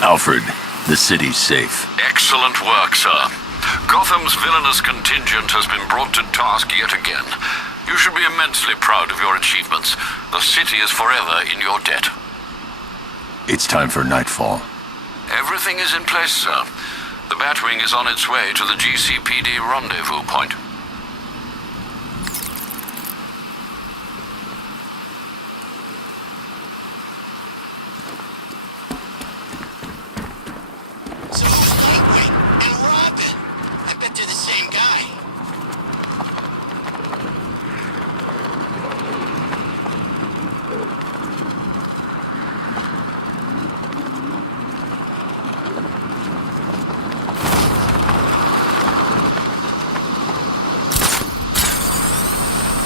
Alfred, the city's safe. Excellent work, sir. Gotham's villainous contingent has been brought to task yet again. You should be immensely proud of your achievements. The city is forever in your debt. It's time for nightfall. Everything is in place, sir. The Batwing is on its way to the GCPD rendezvous point. So who's Nightwing and Robin? I bet they're the same guy.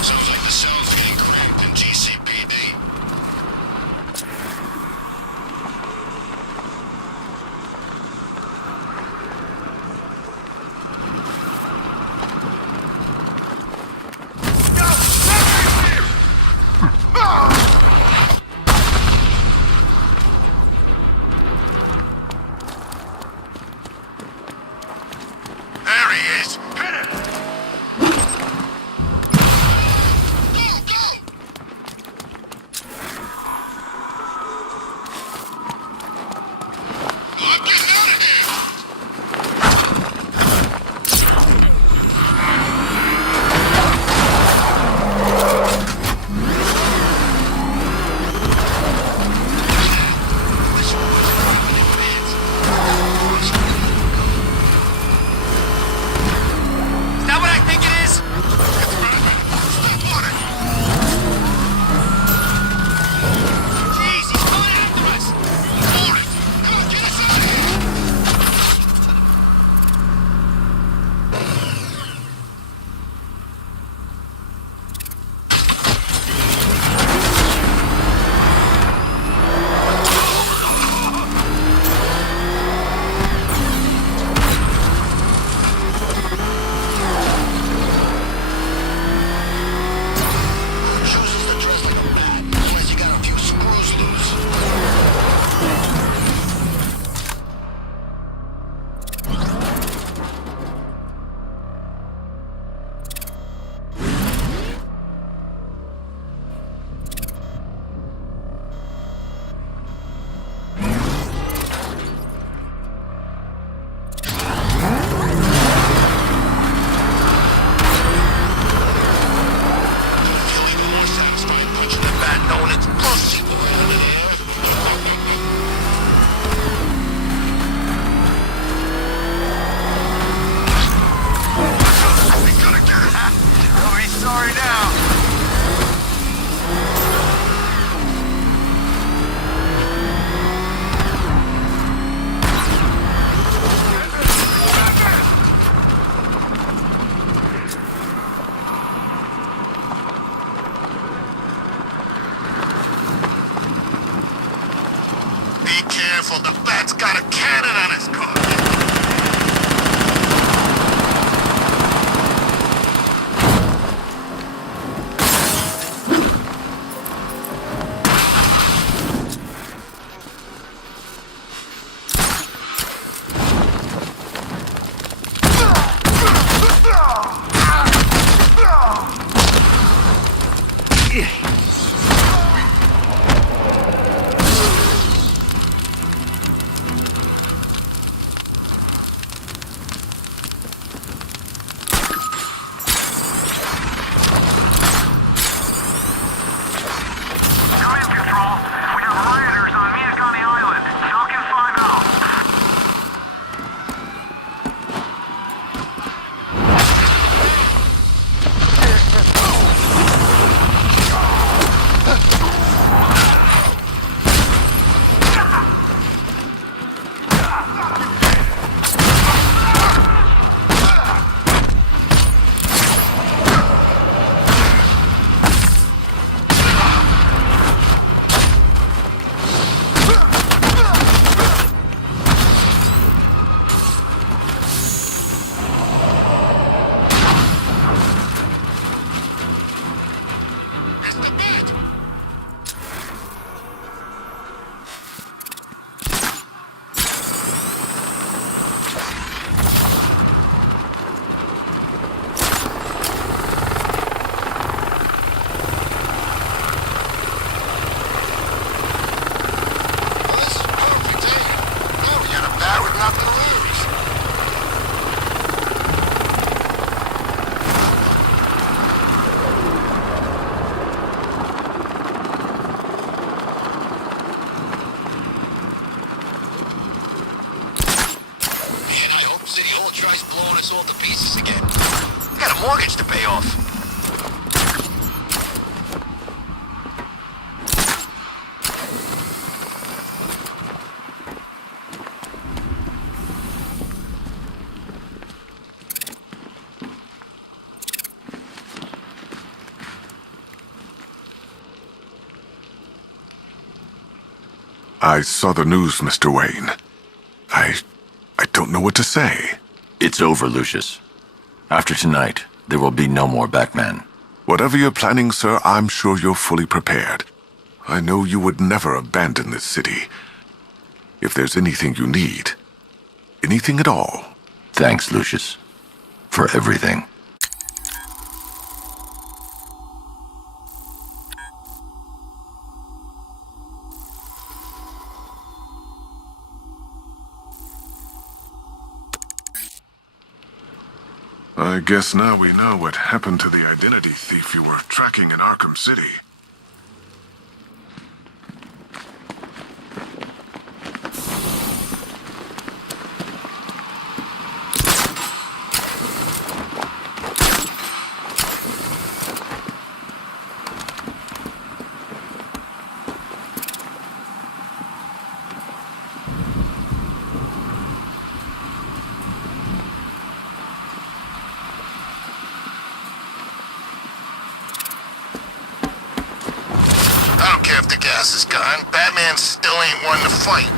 Sounds like the cell's getting cramped in GCPD. There he is! Hit it! I'm getting out of here! This one was dropping in beds. Is that what I think it is? It's Batman! Stop on it! Jeez, he's coming after us! Hold it! Come on, get us out of here! Chooses to dress like a bat, unless you got a few screws loose. Feel even more satisfying punching the bat knowing it's pussy boy under there. He's gonna get it! Oh, he's sorry now. Be careful, the bat's got a cannon on his car. I saw the news, Mr. Wayne. I don't know what to say. It's over, Lucius. After tonight, there will be no more Batman. Whatever you're planning, sir, I'm sure you're fully prepared. I know you would never abandon this city. If there's anything you need, anything at all. Thanks, Lucius, for everything. I guess now we know what happened to the identity thief you were tracking in Arkham City. I don't care if the gas is gone. Batman still ain't one to fight.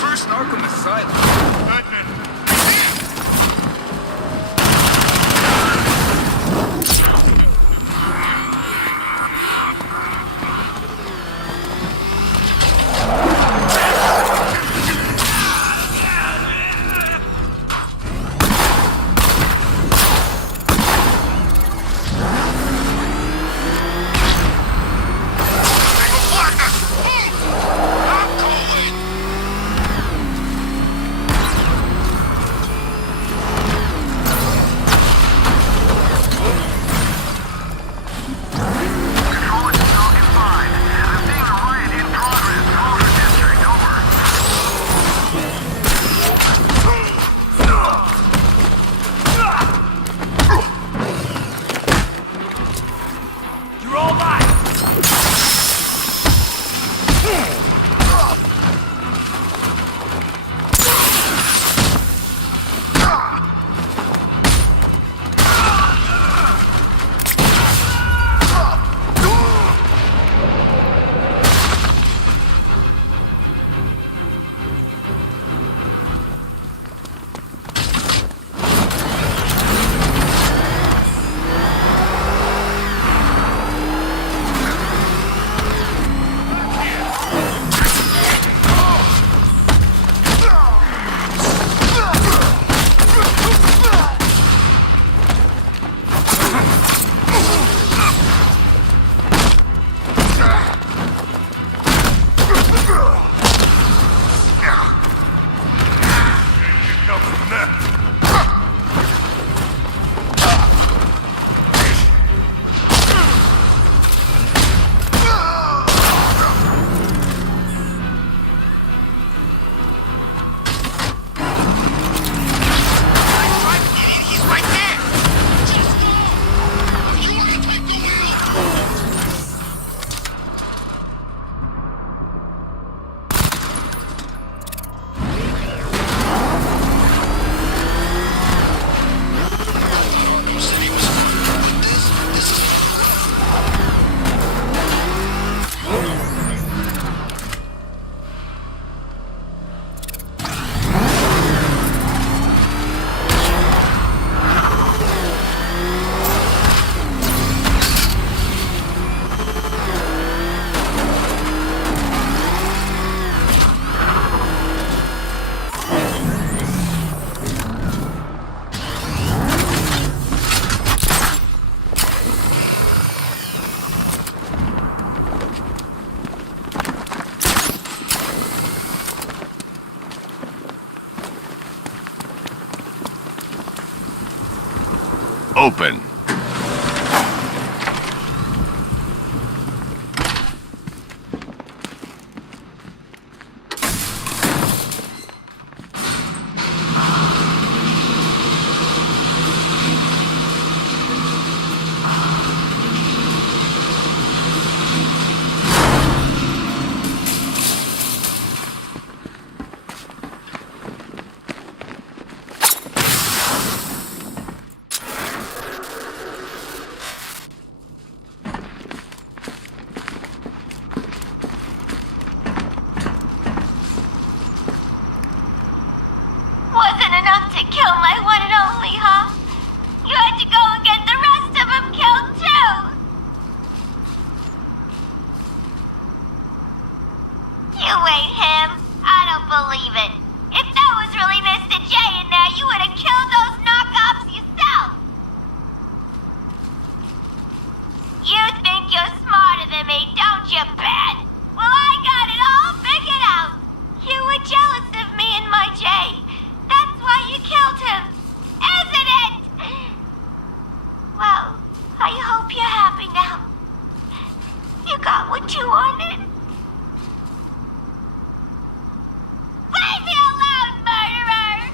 First Arkham is silent. Batman. Open. You ain't him. I don't believe it. If that was really Mr. J in there, you would have killed those knockoffs yourself. You think you're smarter than me, don't you, Ben? Well, I got it all figured out. You were jealous of me and my Jay. That's why you killed him, isn't it? Well, I hope you're happy now. You got what you wanted. Leave me alone, murderer!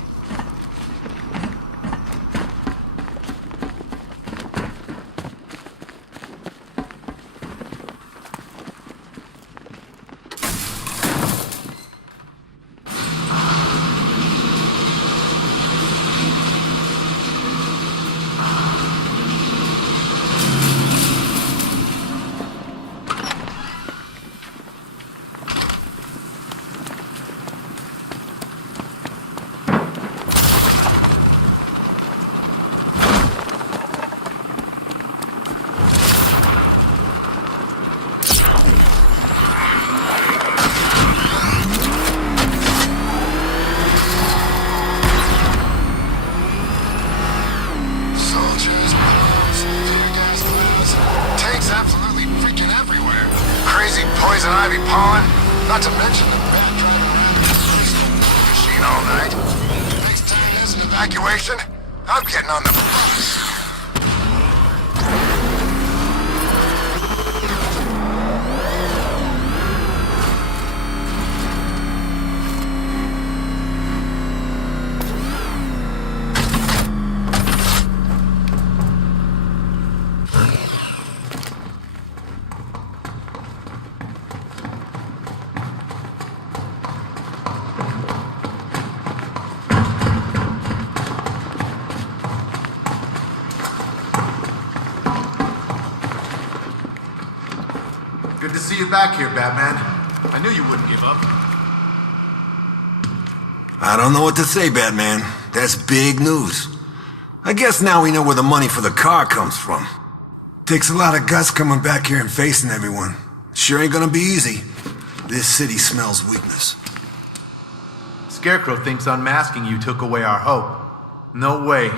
Soldiers, bombs, tear gas flares, tanks absolutely freaking everywhere. Crazy poison ivy pollen, not to mention the bat driving around the machine all night. Next time there's an evacuation, I'm getting on the bus. Good to see you back here, Batman. I knew you wouldn't give up. I don't know what to say, Batman. That's big news. I guess now we know where the money for the car comes from. Takes a lot of guts coming back here and facing everyone. Sure ain't gonna be easy. This city smells weakness. Scarecrow thinks unmasking you took away our hope. No way.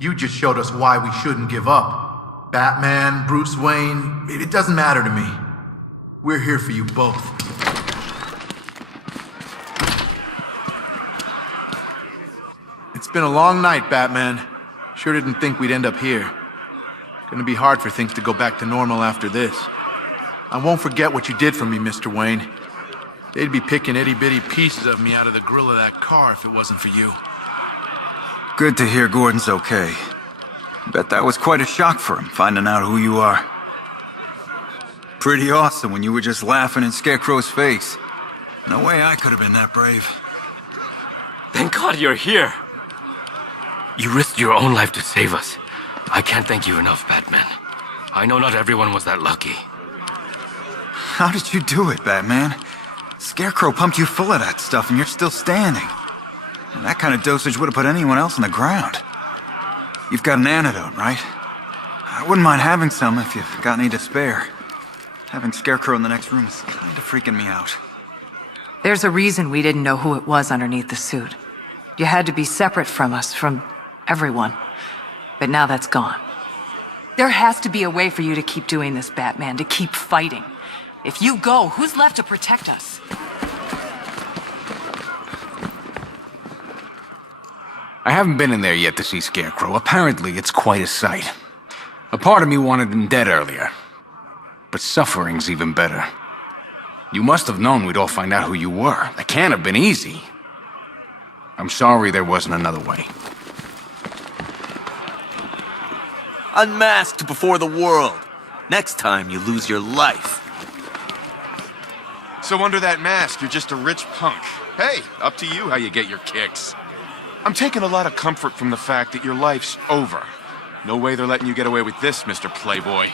You just showed us why we shouldn't give up. Batman, Bruce Wayne, it doesn't matter to me. We're here for you both. It's been a long night, Batman. Sure didn't think we'd end up here. Gonna be hard for things to go back to normal after this. I won't forget what you did for me, Mr. Wayne. They'd be picking itty-bitty pieces of me out of the grill of that car if it wasn't for you. Good to hear Gordon's okay. Bet that was quite a shock for him, finding out who you are. Pretty awesome when you were just laughing in Scarecrow's face. No way I could have been that brave. Thank God you're here. You risked your own life to save us. I can't thank you enough, Batman. I know not everyone was that lucky. How did you do it, Batman? Scarecrow pumped you full of that stuff and you're still standing. And that kind of dosage would have put anyone else on the ground. You've got an antidote, right? I wouldn't mind having some if you've got any to spare. Having Scarecrow in the next room is kind of freaking me out. There's a reason we didn't know who it was underneath the suit. You had to be separate from us, from everyone. But now that's gone. There has to be a way for you to keep doing this, Batman, to keep fighting. If you go, who's left to protect us? I haven't been in there yet to see Scarecrow. Apparently, it's quite a sight. A part of me wanted him dead earlier. But suffering's even better. You must have known we'd all find out who you were. That can't have been easy. I'm sorry there wasn't another way. Unmasked before the world. Next time, you lose your life. So under that mask, you're just a rich punk. Hey, up to you how you get your kicks. I'm taking a lot of comfort from the fact that your life's over. No way they're letting you get away with this, Mr. Playboy.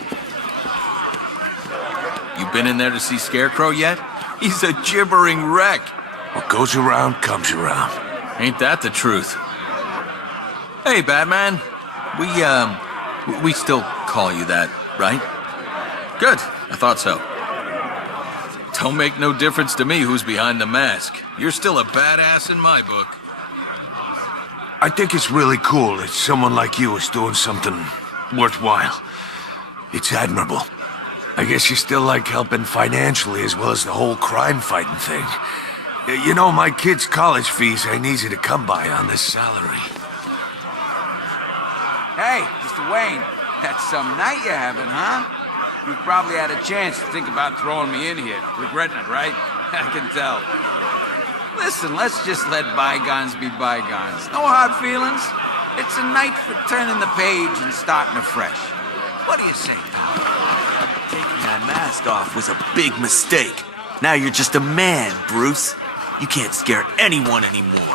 You been in there to see Scarecrow yet? He's a gibbering wreck. What goes around comes around. Ain't that the truth? Hey, Batman. We still call you that, right? Good. I thought so. Don't make no difference to me who's behind the mask. You're still a badass in my book. I think it's really cool that someone like you is doing something worthwhile. It's admirable. I guess you still like helping financially as well as the whole crime-fighting thing. You know, my kids' college fees ain't easy to come by on this salary. Hey, Mr. Wayne, that's some night you're having, huh? You've probably had a chance to think about throwing me in here. Regretting it, right? I can tell. Listen, let's just let bygones be bygones. No hard feelings. It's a night for turning the page and starting afresh. What do you say, pal? Taking that mask off was a big mistake. Now you're just a man, Bruce. You can't scare anyone anymore.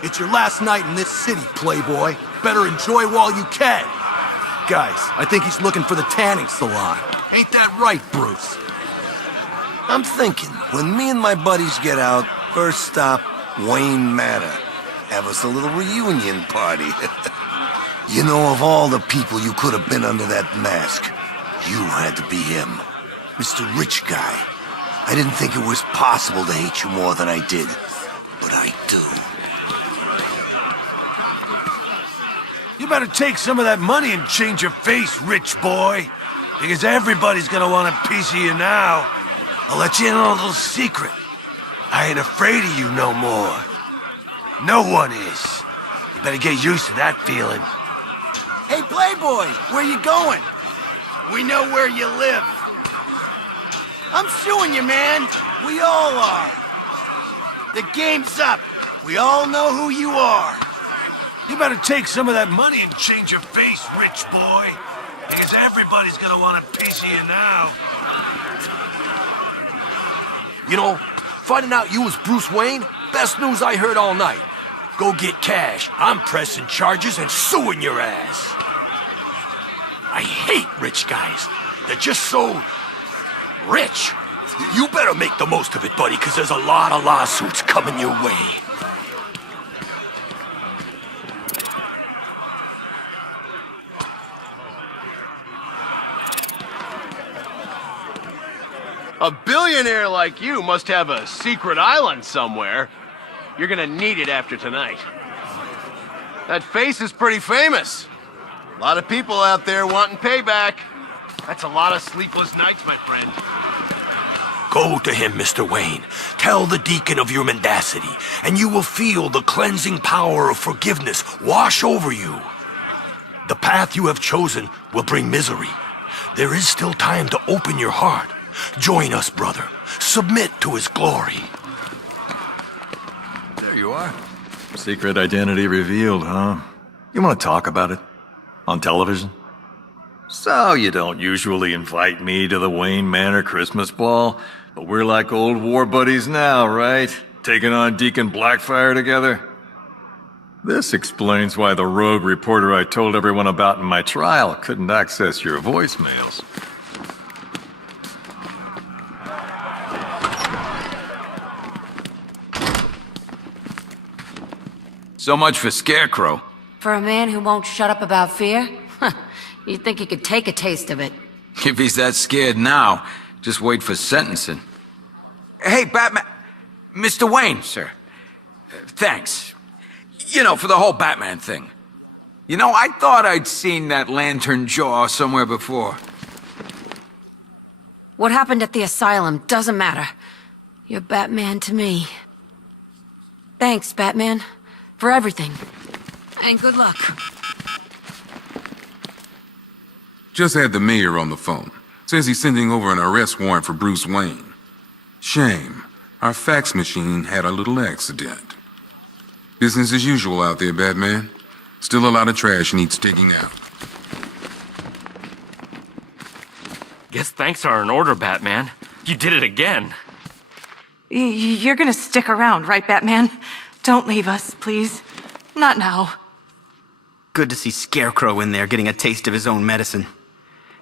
It's your last night in this city, playboy. Better enjoy while you can. Guys, I think he's looking for the tanning salon. Ain't that right, Bruce? I'm thinking, when me and my buddies get out, first stop, Wayne Manor. Have us a little reunion party. You know, of all the people you could have been under that mask, you had to be him. Mr. Rich Guy. I didn't think it was possible to hate you more than I did, but I do. You better take some of that money and change your face, rich boy. Because everybody's gonna want a piece of you now. I'll let you in on a little secret. I ain't afraid of you no more. No one is. You better get used to that feeling. Hey, playboy, where you going? We know where you live. I'm suing you, man. We all are. The game's up. We all know who you are. You better take some of that money and change your face, rich boy. Because everybody's gonna want a piece of you now. You know, finding out you was Bruce Wayne, best news I heard all night. Go get cash. I'm pressing charges and suing your ass. I hate rich guys. They're just so rich. You better make the most of it, buddy, because there's a lot of lawsuits coming your way. A billionaire like you must have a secret island somewhere. You're gonna need it after tonight. That face is pretty famous. A lot of people out there wanting payback. That's a lot of sleepless nights, my friend. Go to him, Mr. Wayne. Tell the deacon of your mendacity, and you will feel the cleansing power of forgiveness wash over you. The path you have chosen will bring misery. There is still time to open your heart. Join us, brother. Submit to his glory. There you are. Secret identity revealed, huh? You want to talk about it? On television? So you don't usually invite me to the Wayne Manor Christmas ball, but we're like old war buddies now, right? Taking on Deacon Blackfire together? This explains why the rogue reporter I told everyone about in my trial couldn't access your voicemails. So much for Scarecrow. For a man who won't shut up about fear? You'd think he could take a taste of it. If he's that scared now, just wait for sentencing. Hey, Batman... Mr. Wayne, sir. Thanks. You know, for the whole Batman thing. You know, I thought I'd seen that lantern jaw somewhere before. What happened at the asylum doesn't matter. You're Batman to me. Thanks, Batman. For everything. And good luck. Just had the mayor on the phone. Says he's sending over an arrest warrant for Bruce Wayne. Shame. Our fax machine had a little accident. Business as usual out there, Batman. Still a lot of trash needs digging out. Guess thanks are in order, Batman. You did it again. You're gonna stick around, right, Batman? Don't leave us, please. Not now. Good to see Scarecrow in there getting a taste of his own medicine.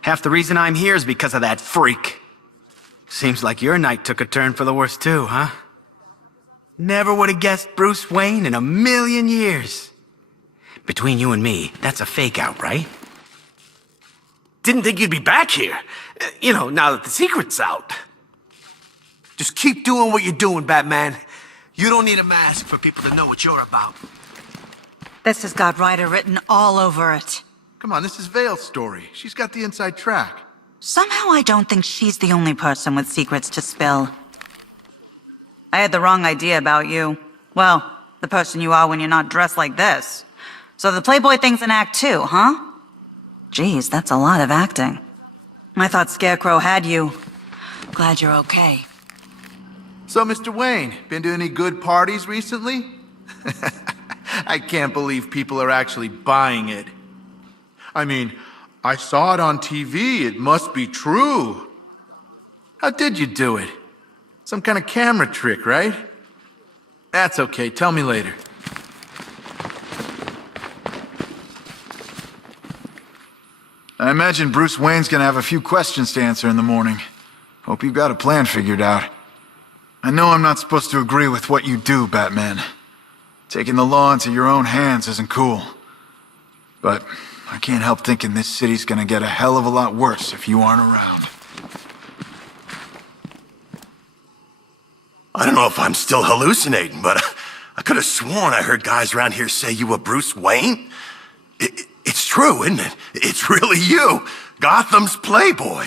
Half the reason I'm here is because of that freak. Seems like your night took a turn for the worse too, huh? Never would have guessed Bruce Wayne in a million years. Between you and me, that's a fake out, right? Didn't think you'd be back here. You know, now that the secret's out. Just keep doing what you're doing, Batman. You don't need a mask for people to know what you're about. This has got Ryder written all over it. Come on, this is Vale's story. She's got the inside track. Somehow I don't think she's the only person with secrets to spill. I had the wrong idea about you. Well, the person you are when you're not dressed like this. So the Playboy thing's an act too, huh? Geez, that's a lot of acting. I thought Scarecrow had you. Glad you're okay. So, Mr. Wayne, been to any good parties recently? I can't believe people are actually buying it. I mean, I saw it on TV. It must be true. How did you do it? Some kind of camera trick, right? That's okay. Tell me later. I imagine Bruce Wayne's gonna have a few questions to answer in the morning. Hope you've got a plan figured out. I know I'm not supposed to agree with what you do, Batman. Taking the law into your own hands isn't cool. But I can't help thinking this city's gonna get a hell of a lot worse if you aren't around. I don't know if I'm still hallucinating, but I could have sworn I heard guys around here say you were Bruce Wayne. It's true, isn't it? It's really you, Gotham's Playboy.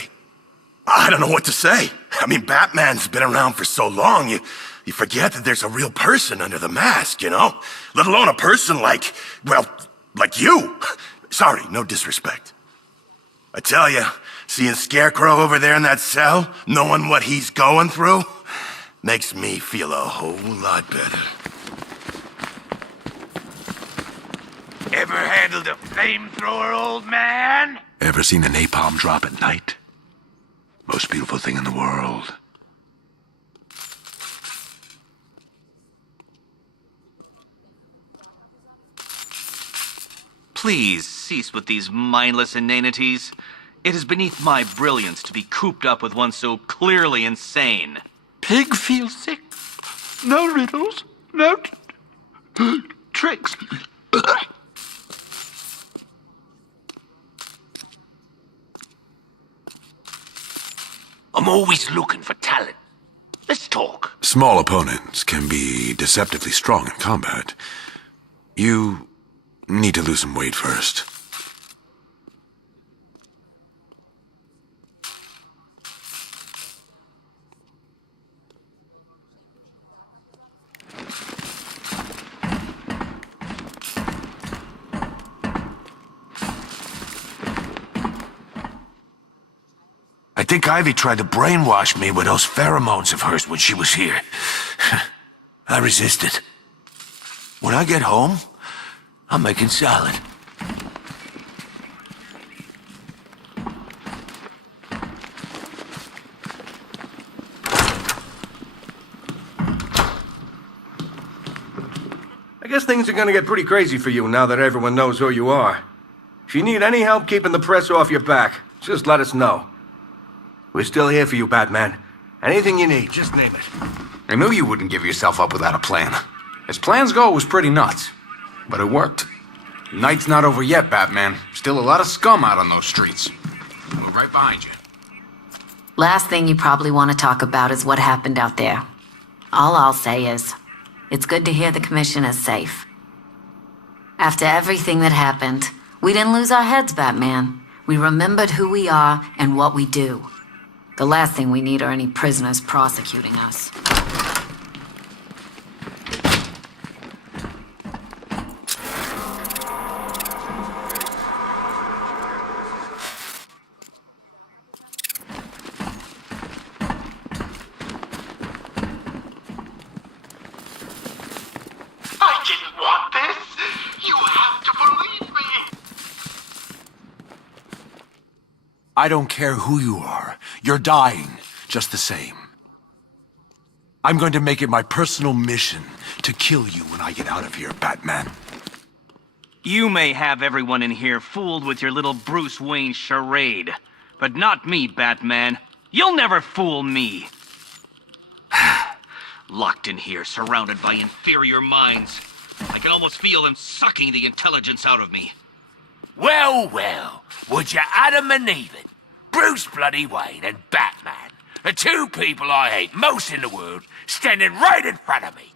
I don't know what to say. I mean, Batman's been around for so long, you forget that there's a real person under the mask, you know? Let alone a person like you. Sorry, no disrespect. I tell you, seeing Scarecrow over there in that cell, knowing what he's going through, makes me feel a whole lot better. Ever handled a flamethrower, old man? Ever seen a napalm drop at night? Most beautiful thing in the world. Please cease with these mindless inanities. It is beneath my brilliance to be cooped up with one so clearly insane. Pig feels sick. No riddles. No tricks. I'm always looking for talent. Let's talk. Small opponents can be deceptively strong in combat. You need to lose some weight first. I think Ivy tried to brainwash me with those pheromones of hers when she was here. I resisted. When I get home, I'm making salad. I guess things are gonna get pretty crazy for you now that everyone knows who you are. If you need any help keeping the press off your back, just let us know. We're still here for you, Batman. Anything you need, just name it. I knew you wouldn't give yourself up without a plan. As plans go, it was pretty nuts. But it worked. Night's not over yet, Batman. Still a lot of scum out on those streets. We're right behind you. Last thing you probably want to talk about is what happened out there. All I'll say is, it's good to hear the commission is safe. After everything that happened, we didn't lose our heads, Batman. We remembered who we are and what we do. The last thing we need are any prisoners prosecuting us. I didn't want this. You have to believe me. I don't care who you are. You're dying, just the same. I'm going to make it my personal mission to kill you when I get out of here, Batman. You may have everyone in here fooled with your little Bruce Wayne charade, but not me, Batman. You'll never fool me. Locked in here, surrounded by inferior minds. I can almost feel them sucking the intelligence out of me. Well, well, would you Adam and Eve it? Bruce bloody Wayne and Batman, the two people I hate most in the world, standing right in front of me.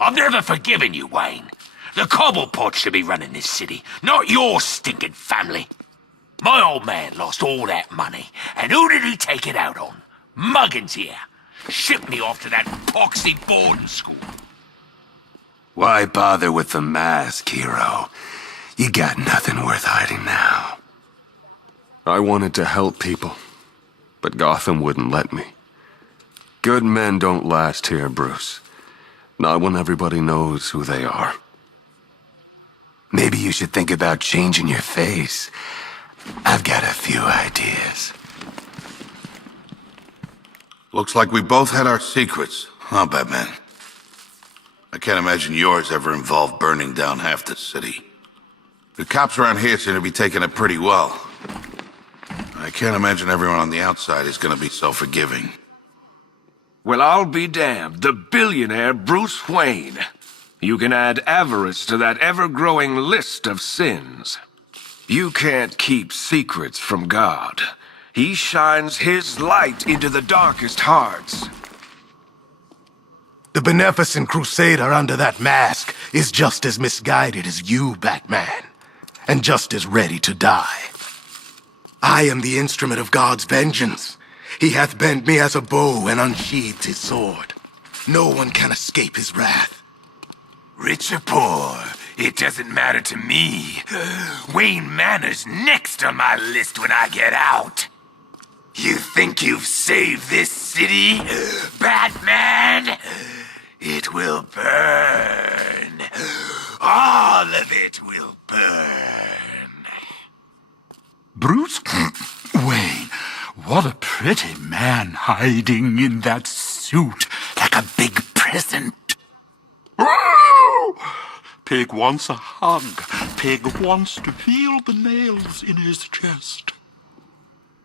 I've never forgiven you, Wayne. The Cobblepots should be running this city, not your stinking family. My old man lost all that money, and who did he take it out on? Muggins here. Shipped me off to that poxy boarding school. Why bother with the mask, hero? You got nothing worth hiding now. I wanted to help people, but Gotham wouldn't let me. Good men don't last here, Bruce. Not when everybody knows who they are. Maybe you should think about changing your face. I've got a few ideas. Looks like we both had our secrets, huh, Batman? I can't imagine yours ever involved burning down half the city. The cops around here seem to be taking it pretty well. I can't imagine everyone on the outside is gonna be so forgiving. Well, I'll be damned. The billionaire Bruce Wayne. You can add avarice to that ever-growing list of sins. You can't keep secrets from God. He shines his light into the darkest hearts. The beneficent crusader under that mask is just as misguided as you, Batman, and just as ready to die. I am the instrument of God's vengeance. He hath bent me as a bow and unsheathed his sword. No one can escape his wrath. Rich or poor, it doesn't matter to me. Wayne Manor's next on my list when I get out. You think you've saved this city, Batman? It will burn. All of it will burn. Bruce Wayne, what a pretty man hiding in that suit like a big present. Pig wants a hug. Pig wants to feel the nails in his chest.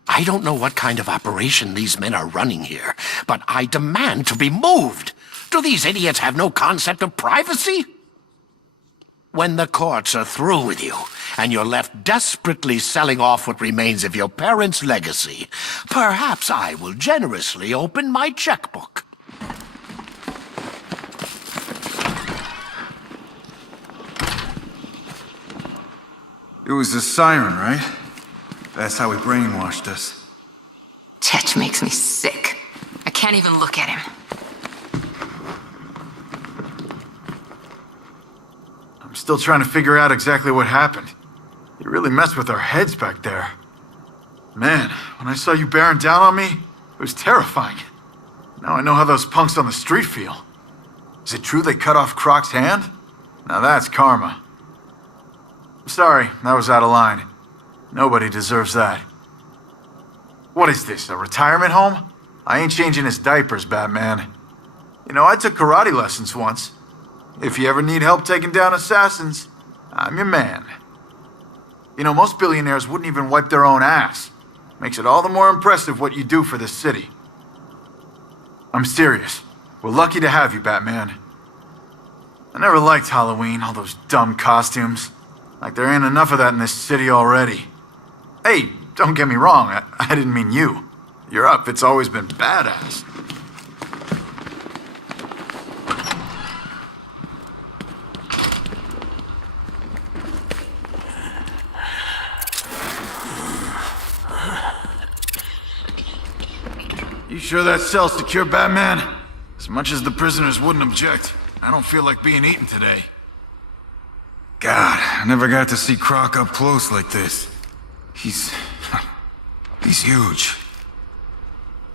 I don't know what kind of operation these men are running here, but I demand to be moved. Do these idiots have no concept of privacy? When the courts are through with you, and you're left desperately selling off what remains of your parents' legacy, perhaps I will generously open my checkbook. It was a siren, right? That's how he brainwashed us. Chetch makes me sick. I can't even look at him. I'm still trying to figure out exactly what happened. You really messed with our heads back there. Man, when I saw you bearing down on me, it was terrifying. Now I know how those punks on the street feel. Is it true they cut off Croc's hand? Now that's karma. I'm sorry, that was out of line. Nobody deserves that. What is this, a retirement home? I ain't changing his diapers, Batman. You know, I took karate lessons once. If you ever need help taking down assassins, I'm your man. You know, most billionaires wouldn't even wipe their own ass. Makes it all the more impressive what you do for this city. I'm serious. We're lucky to have you, Batman. I never liked Halloween, all those dumb costumes. Like there ain't enough of that in this city already. Hey, don't get me wrong, I didn't mean you. Your outfit's always been badass. You sure that cell's secure, Batman? As much as the prisoners wouldn't object, I don't feel like being eaten today. God, I never got to see Croc up close like this. He's huge.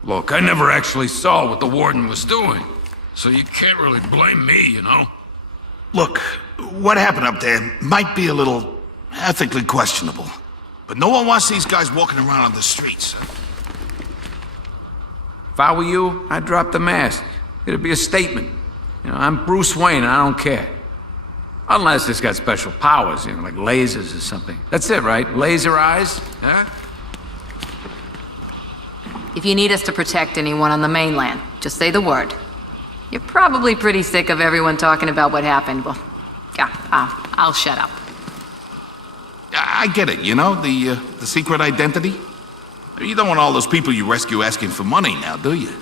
Look, I never actually saw what the warden was doing, so you can't really blame me, you know? Look, what happened up there might be a little ethically questionable, but no one wants these guys walking around on the streets. If I were you, I'd drop the mask. It'd be a statement. You know, I'm Bruce Wayne and I don't care. Unless it's got special powers, you know, like lasers or something. That's it, right? Laser eyes? Huh? If you need us to protect anyone on the mainland, just say the word. You're probably pretty sick of everyone talking about what happened. Well, yeah, I'll shut up. I get it, you know, the secret identity. You don't want all those people you rescue asking for money now, do you?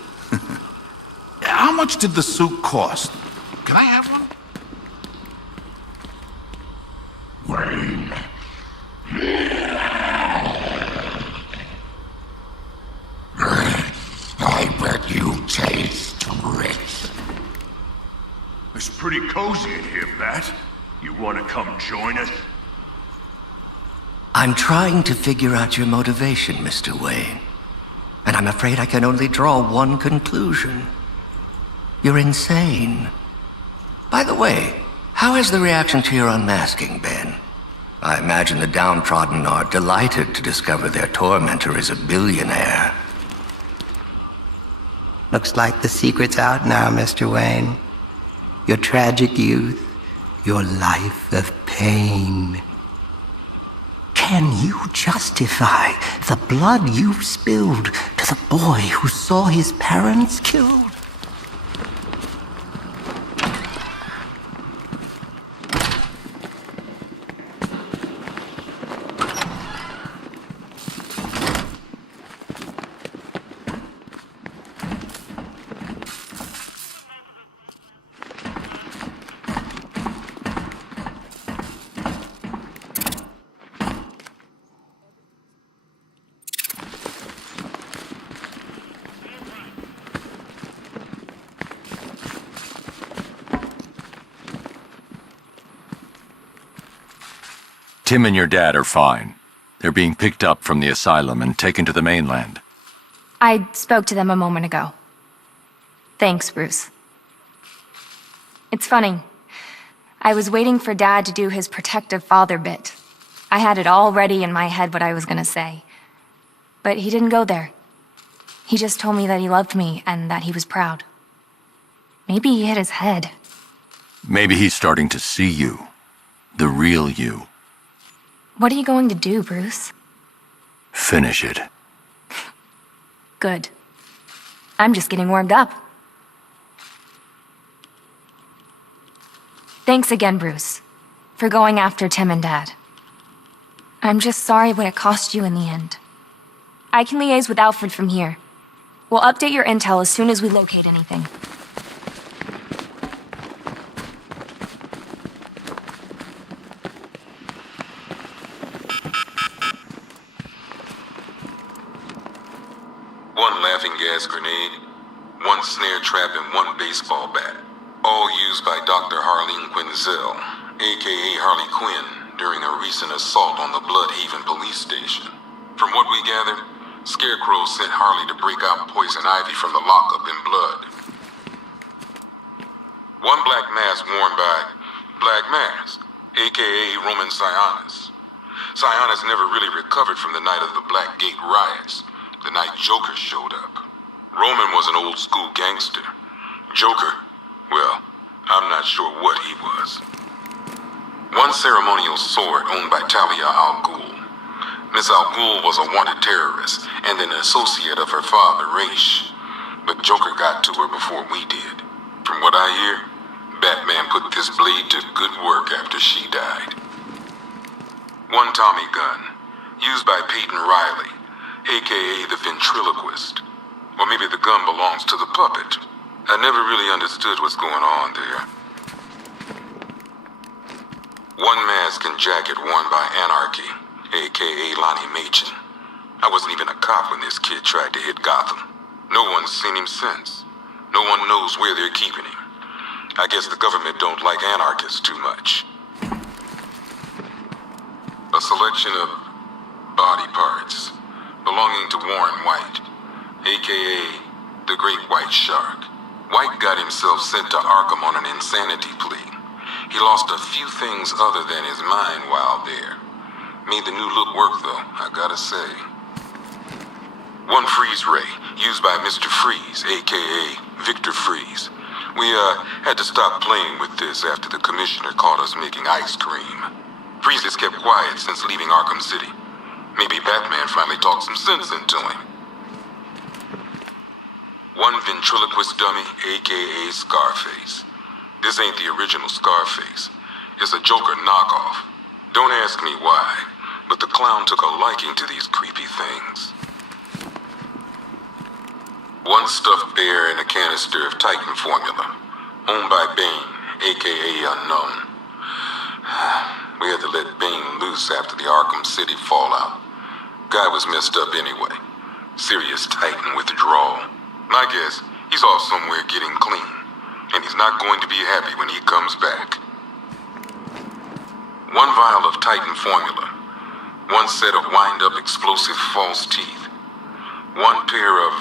How much did the suit cost? Can I have one? Wayne. I bet you taste rich. It's pretty cozy in here, Bat. You want to come join us? I'm trying to figure out your motivation, Mr. Wayne. And I'm afraid I can only draw one conclusion. You're insane. By the way, how has the reaction to your unmasking been? I imagine the downtrodden are delighted to discover their tormentor is a billionaire. Looks like the secret's out now, Mr. Wayne. Your tragic youth, your life of pain. Can you justify the blood you've spilled to the boy who saw his parents killed? Tim and your dad are fine. They're being picked up from the asylum and taken to the mainland. I spoke to them a moment ago. Thanks, Bruce. It's funny. I was waiting for Dad to do his protective father bit. I had it all ready in my head what I was gonna say. But he didn't go there. He just told me that he loved me and that he was proud. Maybe he hit his head. Maybe he's starting to see you. The real you. What are you going to do, Bruce? Finish it. Good. I'm just getting warmed up. Thanks again, Bruce, for going after Tim and Dad. I'm just sorry what it cost you in the end. I can liaise with Alfred from here. We'll update your intel as soon as we locate anything. One laughing gas grenade, one snare trap, and one baseball bat. All used by Dr. Harleen Quinzel, aka Harley Quinn, during a recent assault on the Bloodhaven police station. From what we gathered, Scarecrow sent Harley to break out Poison Ivy from the lockup in blood. One black mask worn by Black Mask, aka Roman Sionis. Sionis never really recovered from the night of the Black Gate riots, the night Joker showed up. Roman was an old school gangster. Joker, well, I'm not sure what he was. One ceremonial sword owned by Talia al Ghul. Miss al Ghul was a wanted terrorist and an associate of her father, Raish. But Joker got to her before we did. From what I hear, Batman put this blade to good work after she died. One Tommy gun, used by Peyton Riley, aka the ventriloquist. Or maybe the gun belongs to the puppet. I never really understood what's going on there. One mask and jacket worn by Anarchy, aka Lonnie Machin. I wasn't even a cop when this kid tried to hit Gotham. No one's seen him since. No one knows where they're keeping him. I guess the government don't like anarchists too much. A selection of body parts belonging to Warren White, aka the Great White Shark. White got himself sent to Arkham on an insanity plea. He lost a few things other than his mind while there. Made the new look work though, I gotta say. One freeze ray, used by Mr. Freeze, aka Victor Freeze. We had to stop playing with this after the commissioner caught us making ice cream. Freeze has kept quiet since leaving Arkham City. Maybe Batman finally talked some sense into him. One ventriloquist dummy, aka Scarface. This ain't the original Scarface. It's a Joker knockoff. Don't ask me why. but the clown took a liking to these creepy things. One stuffed bear in a canister of Titan formula, owned by Bane, aka Unknown. We had to let Bane loose after the Arkham City fallout. Guy was messed up anyway. Serious Titan withdrawal. My guess, he's off somewhere getting clean, and he's not going to be happy when he comes back. One vial of Titan formula, one set of wind-up explosive false teeth, one pair of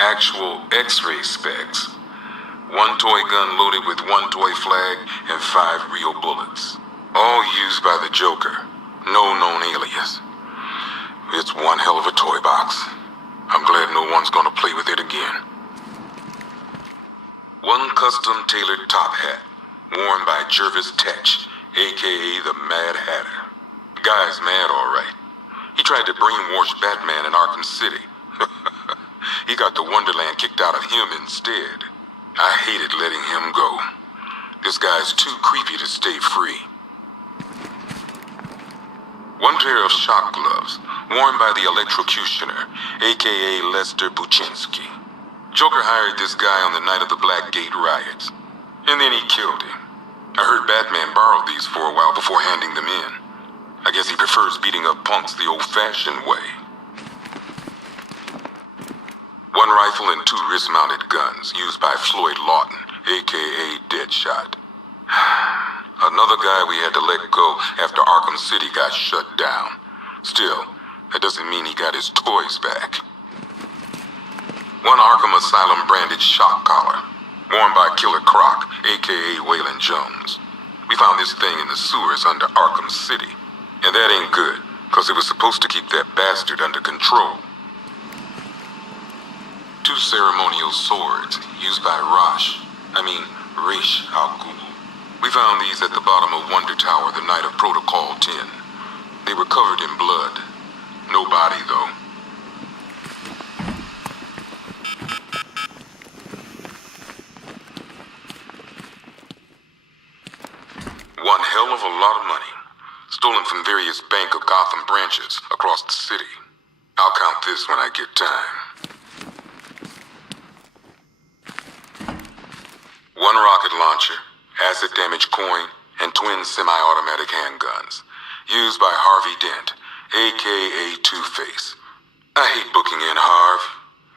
actual X-ray specs, one toy gun loaded with one toy flag, and 5 real bullets. All used by the Joker. No known alias. It's one hell of a toy box. I'm glad no one's gonna play with it again. One custom-tailored top hat, worn by Jervis Tetch, aka the Mad Hatter. The guy's mad, all right. He tried to brainwash Batman in Arkham City. He got the Wonderland kicked out of him instead. I hated letting him go. This guy's too creepy to stay free. One pair of shock gloves, worn by the Electrocutioner, aka Lester Buczynski. Joker hired this guy on the night of the Blackgate riots, and then he killed him. I heard Batman borrowed these for a while before handing them in. I guess he prefers beating up punks the old-fashioned way. One rifle and 2 wrist-mounted guns used by Floyd Lawton, aka Deadshot. Another guy we had to let go after Arkham City got shut down. Still, that doesn't mean he got his toys back. One Arkham Asylum branded shock collar, worn by Killer Croc, aka Waylon Jones. We found this thing in the sewers under Arkham City. And that ain't good, because it was supposed to keep that bastard under control. 2 ceremonial swords used by Ra's al Ghul. We found these at the bottom of Wonder Tower the night of Protocol 10. They were covered in blood. No body, though. One hell of a lot of money, stolen from various Bank of Gotham branches across the city. I'll count this when I get time. One rocket launcher, acid damage coin, and twin semi-automatic handguns, used by Harvey Dent, aka Two-Face. I hate booking in Harv.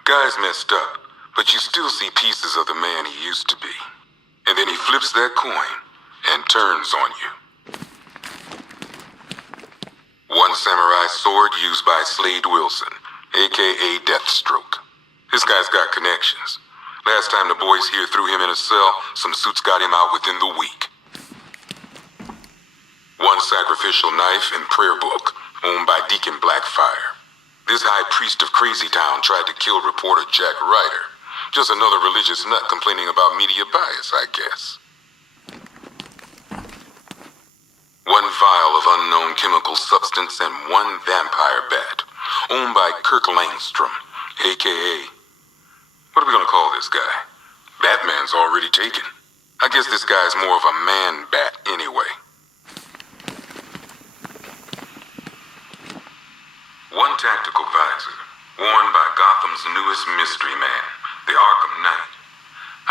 Guy's messed up, but you still see pieces of the man he used to be. And then he flips that coin and turns on you. One samurai sword used by Slade Wilson, aka Deathstroke. This guy's got connections. Last time the boys here threw him in a cell, some suits got him out within the week. One sacrificial knife and prayer book, owned by Deacon Blackfire. This high priest of Crazy Town tried to kill reporter Jack Ryder. Just another religious nut complaining about media bias, I guess. One vial of unknown chemical substance and one vampire bat, owned by Kirk Langstrom, aka... What are we gonna call this guy? Batman's already taken. I guess this guy's more of a man-bat anyway. One tactical visor, worn by Gotham's newest mystery man, the Arkham Knight.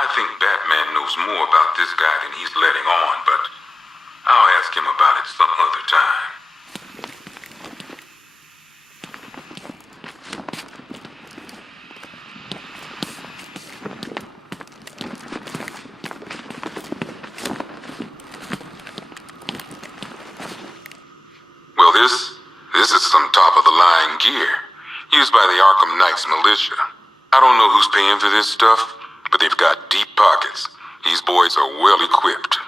I think Batman knows more about this guy than he's letting on, but I'll ask him about it some other time. Well, this is some top-of-the-line gear, used by the Arkham Knight's militia. I don't know who's paying for this stuff, but they've got deep pockets. These boys are well equipped.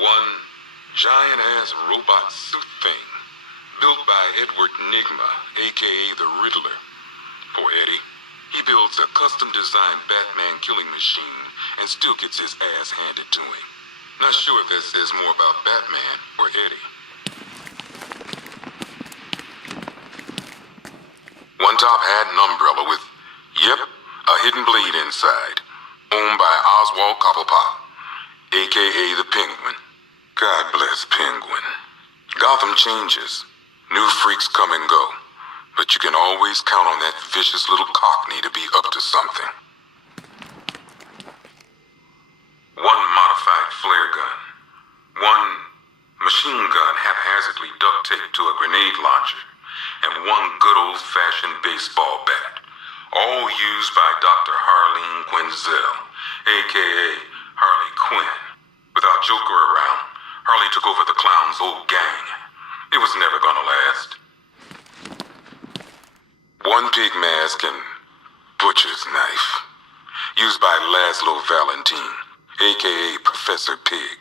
One giant-ass robot suit thing, built by Edward Nygma, aka the Riddler. For Eddie, he builds a custom-designed Batman killing machine and still gets his ass handed to him. Not sure if that says more about Batman or Eddie. One top hat and umbrella with, yep, a hidden blade inside. owned by Oswald Cobblepot, a.k.a. the Penguin. God bless Penguin. Gotham changes. New freaks come and go. But you can always count on that vicious little cockney to be up to something. One modified flare gun. One machine gun haphazardly duct-taped to a grenade launcher. And one good old-fashioned baseball bat. All used by Dr. Harleen Quinzel, a.k.a. Harley Quinn. Without Joker around, Harley took over the clown's old gang. It was never gonna last. One pig mask and butcher's knife. Used by Laszlo Valentine, a.k.a. Professor Pig.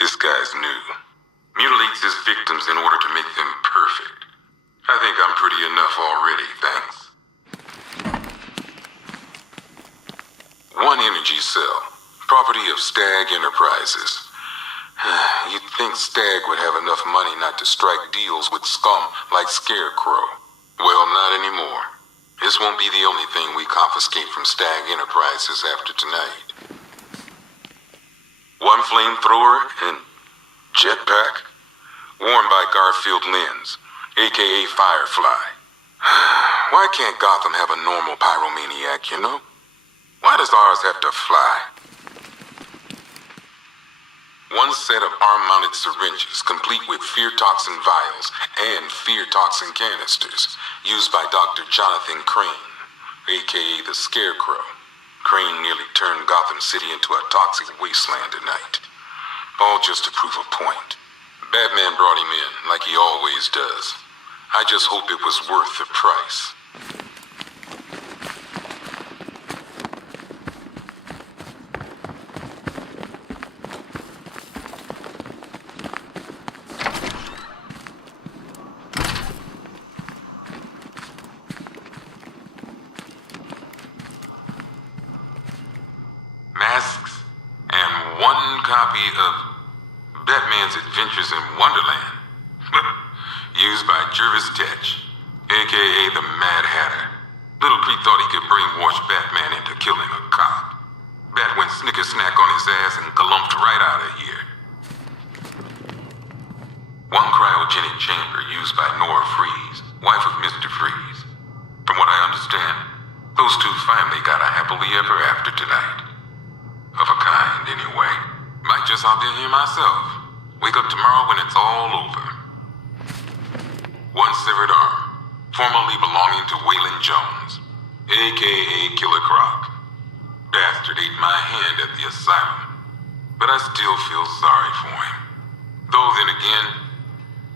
This guy's new. Mutilates his victims in order to make them perfect. I think I'm pretty enough already, thanks. One energy cell, property of Stag Enterprises. You'd think Stag would have enough money not to strike deals with scum like Scarecrow. Well, not anymore. This won't be the only thing we confiscate from Stag Enterprises after tonight. One flamethrower and jetpack, worn by Garfield Lens, a.k.a. Firefly. Why can't Gotham have a normal pyromaniac, you know? Why does ours have to fly? One set of arm-mounted syringes, complete with fear toxin vials and fear toxin canisters, used by Dr. Jonathan Crane, a.k.a. the Scarecrow. Crane nearly turned Gotham City into a toxic wasteland tonight. All just to prove a point. Batman brought him in, like he always does. I just hope it was worth the price. Masks and one copy of Batman's Adventures in Wonderland. Used by Jervis Tetch, a.k.a. the Mad Hatter. Little Creep thought he could brainwash Batman into killing a cop. Bat went snicker-snack on his ass and galumped right out of here. One cryogenic chamber used by Nora Freeze, wife of Mr. Freeze. From what I understand, those two finally got a happily ever after tonight. Of a kind, anyway. Might just hop in here myself. Wake up tomorrow when it's all over. One severed arm, formerly belonging to Waylon Jones, a.k.a. Killer Croc. Bastard ate my hand at the asylum, but I still feel sorry for him. Though then again,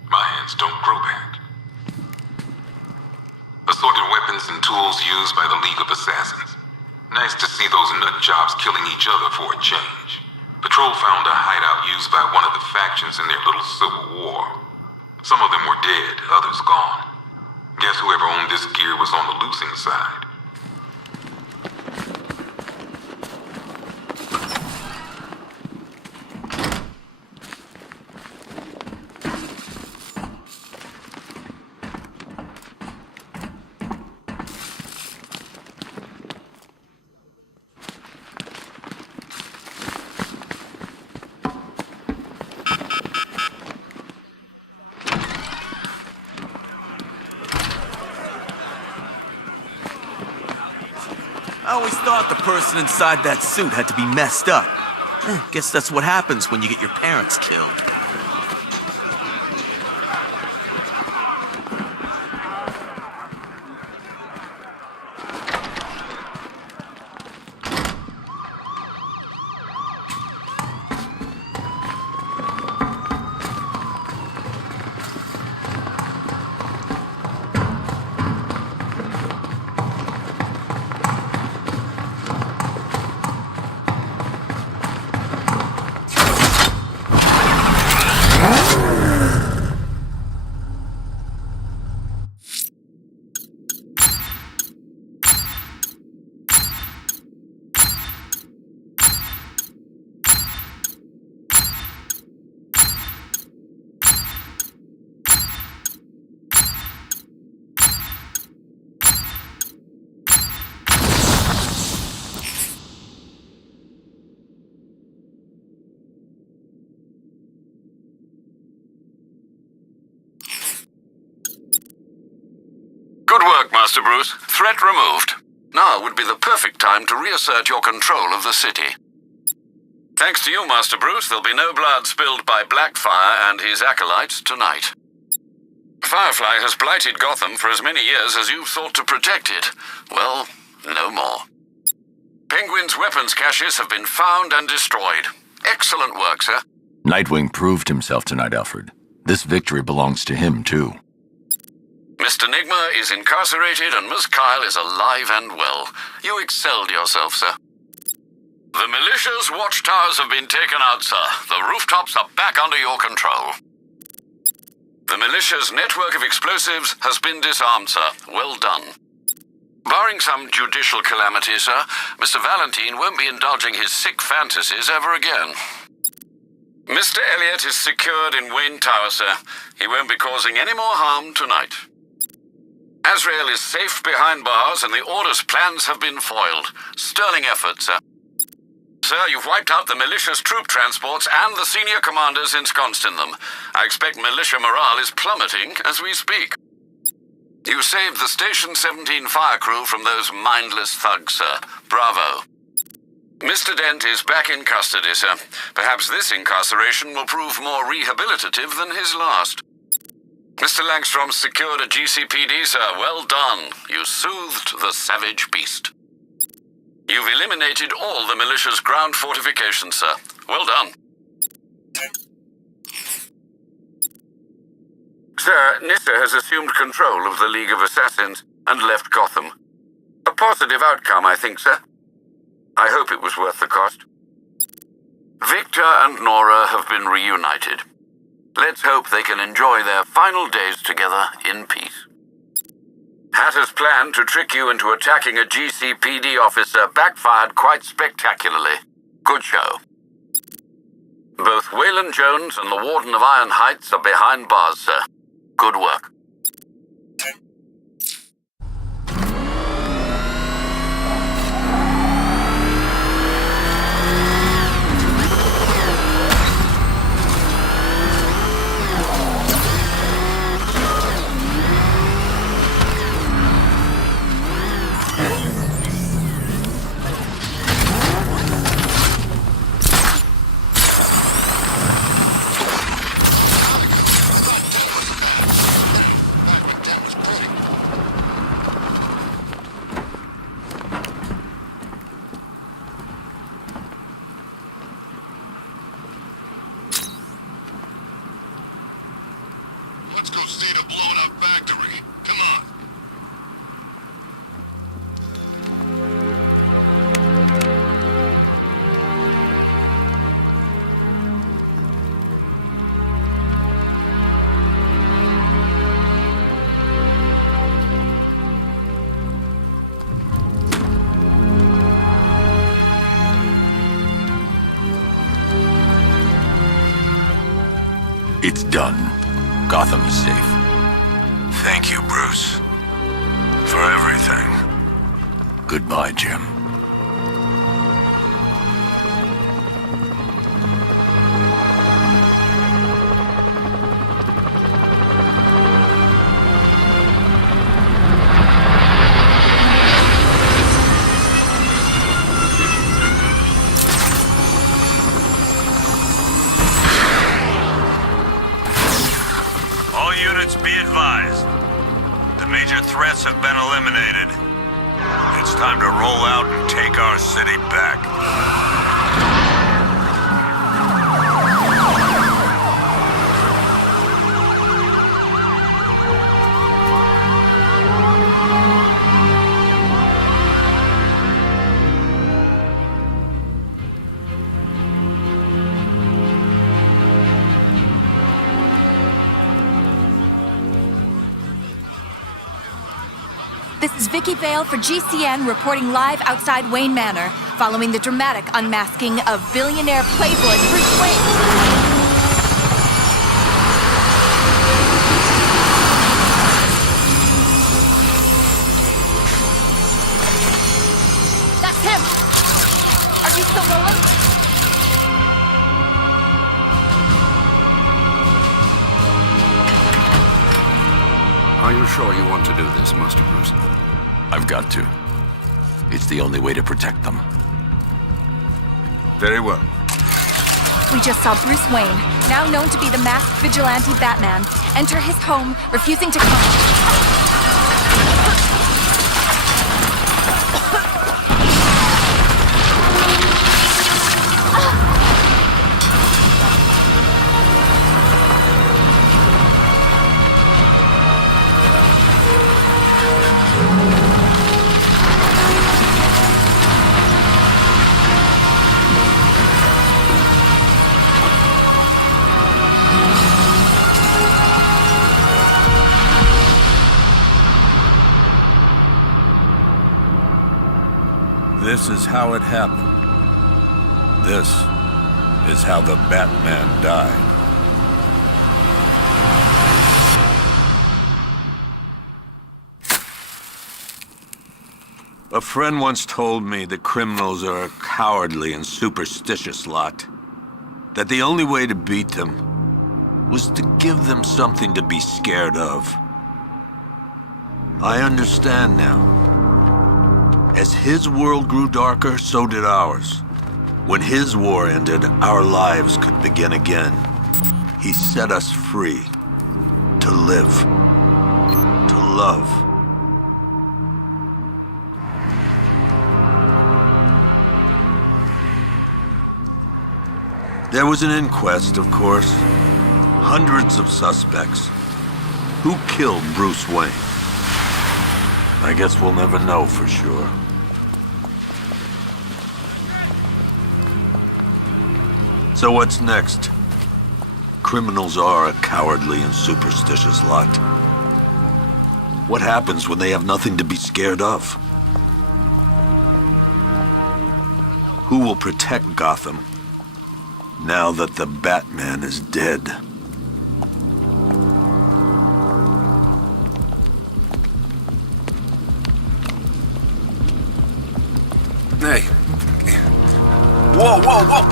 my hands don't grow back. Assorted weapons and tools used by the League of Assassins. Nice to see those nut jobs killing each other for a change. Patrol found a hideout used by one of the factions in their little civil war. Some of them were dead, others gone. Guess whoever owned this gear was on the losing side. I always thought the person inside that suit had to be messed up. Guess that's what happens when you get your parents killed. work, Master Bruce. Threat removed. Now would be the perfect time to reassert your control of the city. Thanks to you, Master Bruce, there'll be no blood spilled by Blackfire and his acolytes tonight. Firefly has blighted Gotham for as many years as you've thought to protect it. Well, no more. Penguin's weapons caches have been found and destroyed. Excellent work, sir. Nightwing proved himself tonight, Alfred. This victory belongs to him, too. Mr. Nigma is incarcerated and Miss Kyle is alive and well. You excelled yourself, sir. The militia's watchtowers have been taken out, sir. The rooftops are back under your control. The militia's network of explosives has been disarmed, sir. Well done. Barring some judicial calamity, sir, Mr. Valentine won't be indulging his sick fantasies ever again. Mr. Elliot is secured in Wayne Tower, sir. He won't be causing any more harm tonight. Azrael is safe behind bars and the Order's plans have been foiled. Sterling effort, sir. Sir, you've wiped out the militia's troop transports and the senior commanders ensconced in them. I expect militia morale is plummeting as we speak. You saved the Station 17 fire crew from those mindless thugs, sir. Bravo. Mr. Dent is back in custody, sir. Perhaps this incarceration will prove more rehabilitative than his last. Mr. Langstrom secured a GCPD, sir. Well done. You soothed the savage beast. You've eliminated all the militia's ground fortifications, sir. Well done. Sir, Nissa has assumed control of the League of Assassins and left Gotham. A positive outcome, I think, sir. I hope it was worth the cost. Victor and Nora have been reunited. Let's hope they can enjoy their final days together in peace. Hatter's plan to trick you into attacking a GCPD officer backfired quite spectacularly. Good show. Both Waylon Jones and the Warden of Iron Heights are behind bars, sir. Good work. Let's go see the blown up factory. Come on. It's done. Gotham is safe. Thank you, Bruce. For everything. Goodbye, Jim. Units, be advised. The major threats have been eliminated. It's time to roll out and take our city back. This is Vicky Vale for GCN reporting live outside Wayne Manor, following the dramatic unmasking of billionaire playboy Bruce Wayne. That's him! Are you still rolling? Are you sure you want to do this, Master Bruce? I've got to. It's the only way to protect them. Very well. We just saw Bruce Wayne, now known to be the masked vigilante Batman, enter his home, refusing to come. This is how it happened. This is how the Batman died. A friend once told me that criminals are a cowardly and superstitious lot. That the only way to beat them was to give them something to be scared of. I understand now. As his world grew darker, so did ours. When his war ended, our lives could begin again. He set us free to live, to love. There was an inquest, of course. Hundreds of suspects. Who killed Bruce Wayne? I guess we'll never know for sure. So what's next? Criminals are a cowardly and superstitious lot. What happens when they have nothing to be scared of? Who will protect Gotham now that the Batman is dead? Hey. Whoa, whoa, whoa!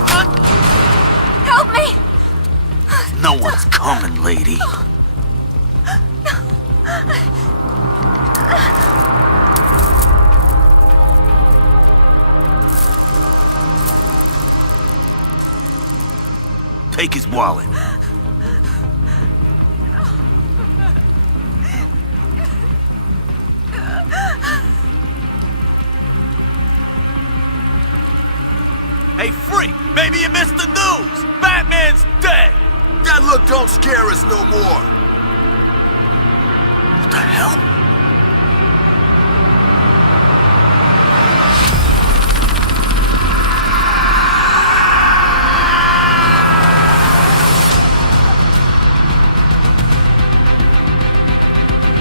Help me! No one's coming, lady. Take his wallet. Hey, freak! Maybe you missed the news! Batman's dead! That look don't scare us no more. What the hell?